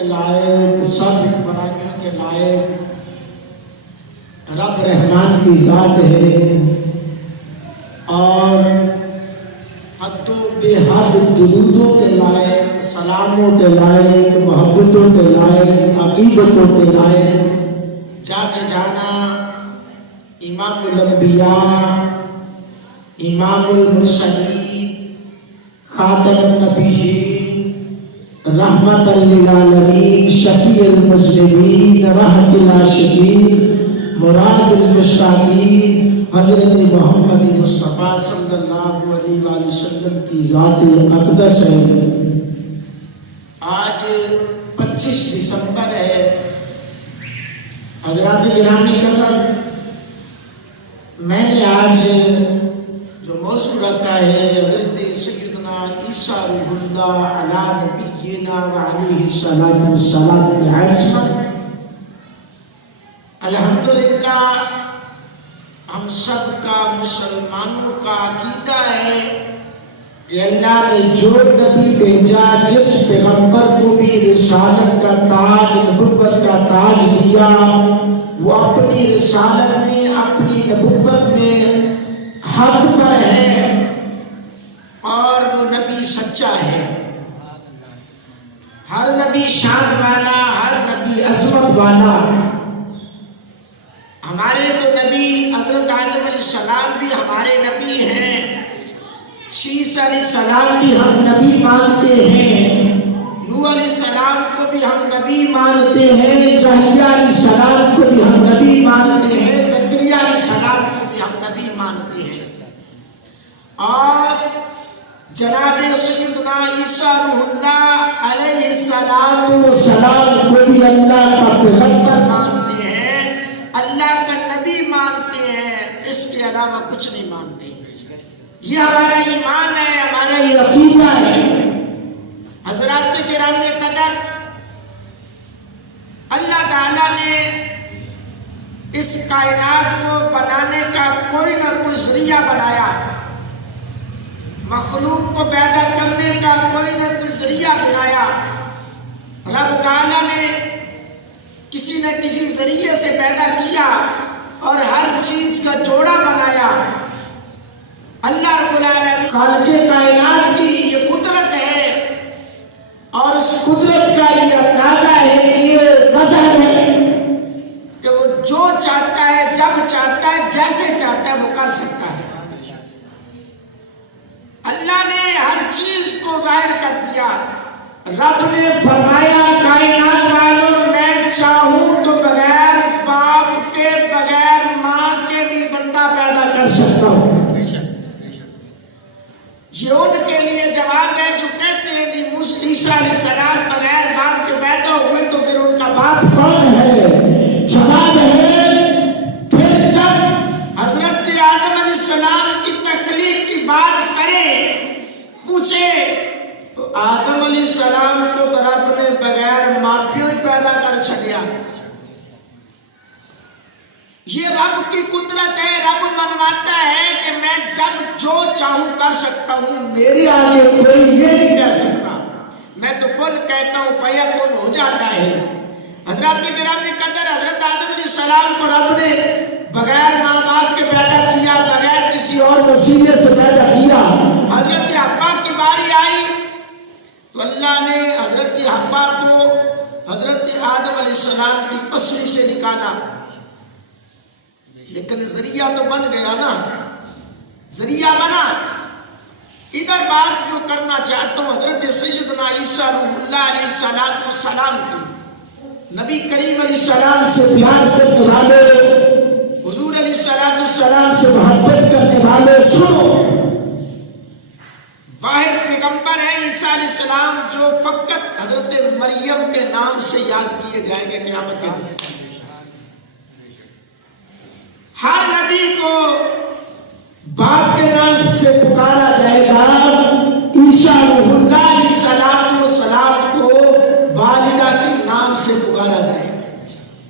کے لائق، سب برائیوں کے لائق رب رحمان کی ذات ہے، اور حد و بے حد درودوں کے لائق، سلاموں کے لائق، محبتوں کے لائق، عقیدتوں کے لائق جانے جانا امام الانبیاء، امام المرسلین، خاتم النبیین، رحمت للعالمین، شفیع المذنبین، راحت العاشقین، مراد المشتاقین، حضرت محمد مصطفیٰ صلی اللہ علیہ وآلہ وسلم کی ذات اقدس ہے۔ آج 25 دسمبر ہے۔ حضرات گرامی قدر، میں نے آج جو موضوع رکھا ہے حضرت سیدنا عیسیٰ روح اللہ علی نبینا وعلیہ الصلاۃ والسلام کی عظمت، الحمدللہ ہم سب کا مسلمانوں کا عقیدہ ہے کہ اللہ نے جو نبی بھیجا، جس پیغمبر کو بھی رسالت کا تاج، نبوت کا تاج دیا، وہ اپنی رسالت میں، اپنی نبوت میں حق پر ہے، اور وہ نبی سچا ہے۔ ہر نبی شان والا، ہر نبی عظمت والا۔ ہمارے تو نبی حضرت آدم علیہ السلام بھی ہمارے نبی ہیں، عیسیٰ علیہ السلام بھی ہم نبی مانتے ہیں، نوح علیہ السلام کو بھی ہم نبی مانتے ہیں، یحییٰ علیہ السلام کو بھی ہم نبی مانتے ہیں، زکریا علیہ السلام کو بھی ہم نبی مانتے ہیں، اور جناب سیدنا عیسیٰ روح اللہ علیہ السلام کو بھی اللہ کا پیغمبر مانتے ہیں، اللہ کا نبی مانتے ہیں، اس کے علاوہ کچھ نہیں مانتے۔ یہ ہمارا ایمان ہے، ہمارا یہ عقیدہ ہے۔ حضرات کرام قدر، اللہ تعالیٰ نے اس کائنات کو بنانے کا کوئی نہ کوئی ذریعہ بنایا، مخلوق کو پیدا کرنے کا کوئی نہ کوئی ذریعہ بنایا۔ رب تعالیٰ نے کسی نہ کسی ذریعے سے پیدا کیا اور ہر چیز کا جوڑا بنایا۔ اللہ رب العالمین خالق کائنات کی یہ قدرت ہے، اور اس قدرت کا یہ اندازہ ہے، یہ مظہر ہے کہ وہ جو چاہتا ہے، جب چاہتا ہے، جیسے چاہتا ہے وہ کر سکتا ہے۔ اللہ نے ہر چیز کو ظاہر کر دیا۔ رب نے فرمایا کائنات والوں، میں چاہوں تو بغیر باپ کے، بغیر ماں کے بھی بندہ پیدا کر سکتا ہوں۔ یہ ان کے لیے جواب ہے جو کہتے ہیں کہ عیسیٰ علیہ السلام بغیر باپ کے پیدا ہوئے تو پھر ان کا باپ کون ہے؟ جواب ہے، پھر جب حضرت آدم علیہ السلام کی تخلیق کی بات کریں، پوچھے، تو آدم علیہ السلام کو تو رب نے بغیر ماپیوں ہی پیدا کر چھڑیا۔ یہ رب کی قدرت ہے۔ رب منواتا ہے کہ میں جب جو چاہوں کر سکتا ہوں، میری آگے کوئی یہ نہیں کہہ سکتا۔ میں تو کن کہتا ہوں، فیکن ہو جاتا ہے۔ حضرات گرامی قدر، حضرت آدم علیہ السلام کو رب نے بغیر ماں باپ کے پیدا کیا، بغیر کسی اور وسیلے سے پیدا کیا۔ حضرت حوا کی باری آئی تو اللہ نے حضرت حوا کو حضرت آدم علیہ السلام کی پسلی سے نکالا، لیکن ذریعہ تو بن گیا نا، ذریعہ بنا۔ ادھر بات جو کرنا چاہتا ہوں حضرت سیدنا عیسیٰ روح اللہ علیہ السلام کی، نبی کریم علیہ السلام سے پیار کرنے والے، حضور علیہ السلام سے محبت کرنے والے، سنو، واحد پیغمبر ہے عیسیٰ علیہ السلام جو فقط حضرت مریم کے نام سے یاد کیے جائیں گے قیامت کے دن۔ ہر نبی کو باپ کے نام سے پکارا